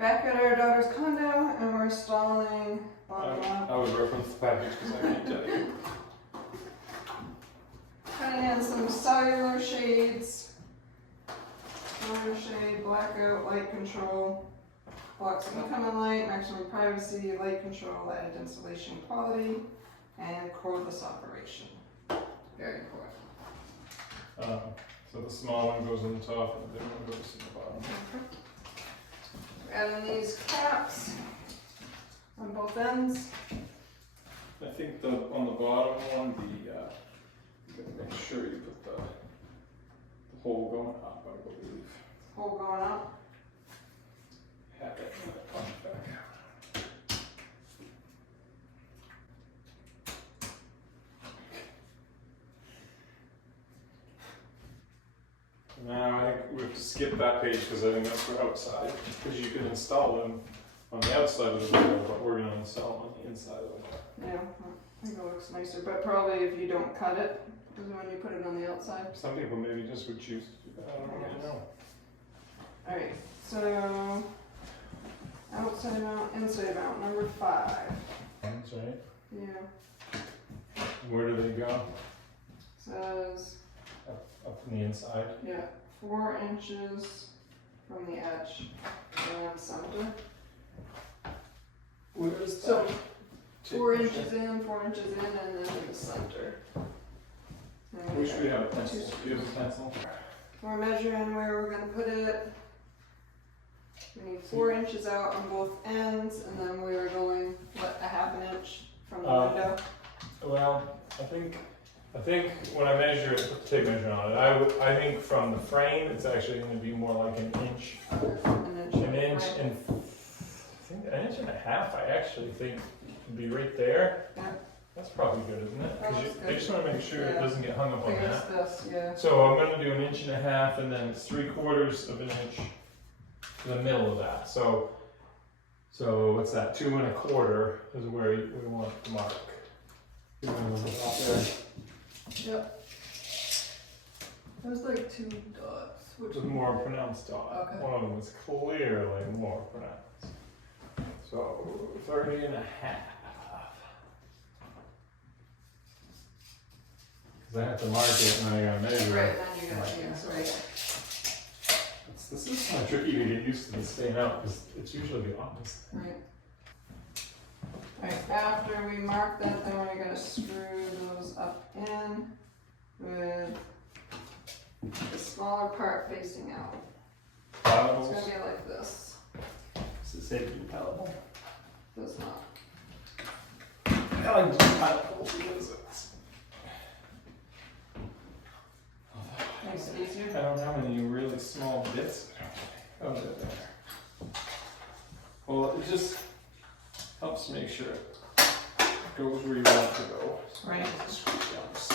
back at our daughter's condo and we're installing bottom up. I would reference the package because I can't tell you. Putting in some cellular shades. Cellular shade, blackout, light control. Blocks incoming light, maximum privacy, light control, added insulation quality, and cordless operation. Very important. So the small one goes on the top and the big one goes in the bottom. We're adding these caps on both ends. I think on the bottom one, you gotta make sure you put the hole going up, I believe. Hole going up. Have it in the punch back. Now I think we have to skip that page because I think that's for outside. Because you can install them on the outside of the window, but we're going to install them on the inside of the window. Yeah, I think it looks nicer, but probably if you don't cut it, is when you put it on the outside. Some people maybe just would choose to do that. I don't really know. Alright, so outside mount, inside mount, number 5. That's right. Yeah, Where do they go? says, Up from the inside. yeah, 4 inches from the edge and center. Where is So 4 inches in, 4 inches in, and then in the center. And Wish we had a pencil. Do you have a pencil? we're measuring where we're gonna put it. We need 4 inches out on both ends, and then we were going, what, a half an inch from the window? Well, I think when I measure it, put the tape measure on it, I think from the frame, it's actually going to be more like an inch. An inch. An inch right. and I think an inch and a half. I actually think would be right there. Yeah. That's probably good, isn't it? That Because looks I good. just want to make sure it Yeah. doesn't get hung up I on think it's that. this, yeah. So I'm going to do an inch and a half, and then it's 3/4 of an inch to the middle of that. So what's that? 2 1/4 is where we want to mark. There. Yep. There's like 2 dots. Which Which is more pronounced dot. Okay. One of them is clearly more pronounced. So 30 and a half. Because I have to mark it and then I gotta measure Right, it. then you got, yes, right. This is kind of tricky to get used to this staying out because it's usually the opposite. Right. Alright, after we mark that, then we're gonna screw those up in with the smaller part facing out. It's Paddles. gonna be like this. Does it say to be paddle? Does not. I like to do paddles because it's. Makes it easier. I don't have any really small bits. How's it there? Well, it just helps make sure it goes where you want it to go. Right. Screw jumps.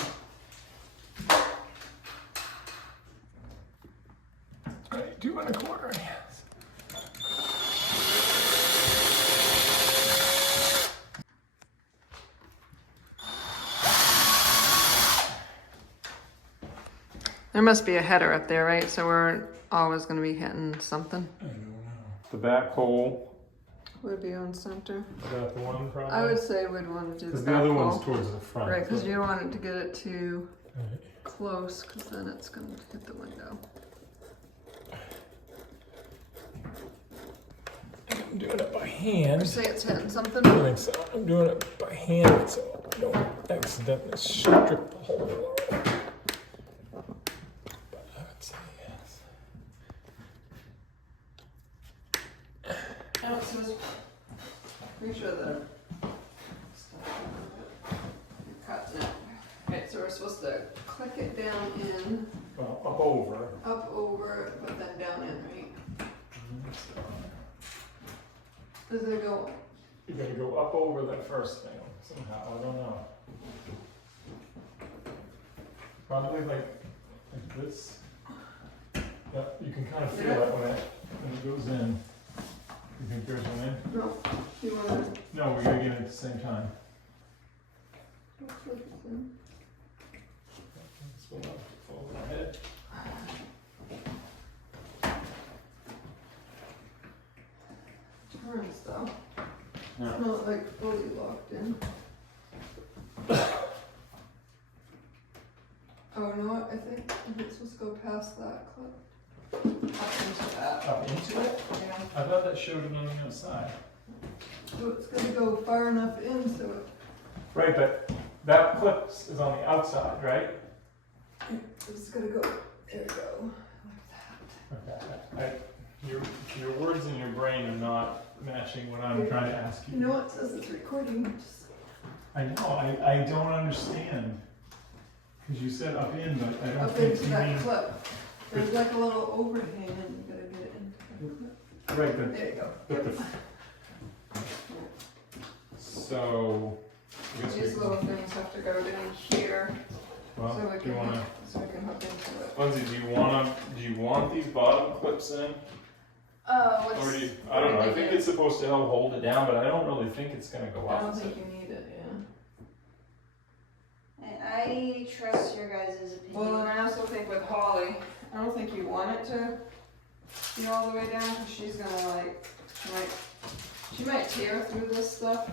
Right, 2 1/4. There must be a header up there, right? So we're always gonna be hitting something. I don't know. The back hole, Would be on center. is that the one probably? I would say we'd want to do the Because back the other hole. one's towards the front. Right, because you don't want it to get it too Right. close, because then it's gonna hit the window. I'm doing it by hand. Say it's hitting something. I think so. I'm doing it by hand so I don't accidentally strip the hole. But I would say yes. No, it says, pretty sure that you're cutting it. Right, so we're supposed to click it down in, Well, up over. up over, but then down in, right? Does it go? You gotta go up over that first thing somehow. I don't know. Probably like this. Yeah, you can kind of feel Yeah. that when it goes in. You think there's one in? No, you wanna? No, we gotta get it at the same time. Click it in. This will not fall on our head. turns though. Yeah. It's not like fully locked in. Oh, you know what? I think it's supposed to go past that clip. Up into that. Up into it? Yeah. I thought that showed it on the outside. So it's gonna go far enough in so it. Right, but that clip is on the outside, right? It's gonna go. There we go. Like that. Okay. Your words in your brain are not matching what I'm trying to ask you. You know what? It says it's recording. Just... I know, I don't understand. Because you said up in, but I don't up think into you that mean... clip. There's like a little overhang and you gotta get it into that clip. Right, but... There you go. But Yep. So... I guess These little things have to go down here well, so we do you can wanna... hook into it. Lindsay, do you want these bottom clips in? What's... Or do you, I don't know, I think it's supposed to help hold it down, but I don't really think it's gonna go I up. don't think you need it, yeah. I trust your guys' opinion. Well, and I also think with Holly, I don't think you want it to be all the way down because she's gonna like, she might tear through this stuff.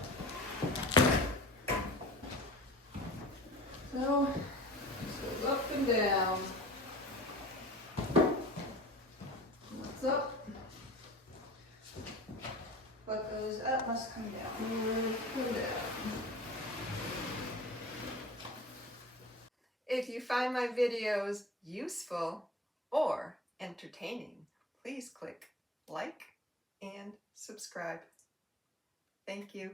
So, this goes up and down. What's up? What goes up must come down. And come down. If you find my videos useful or entertaining, please click like and subscribe. Thank you.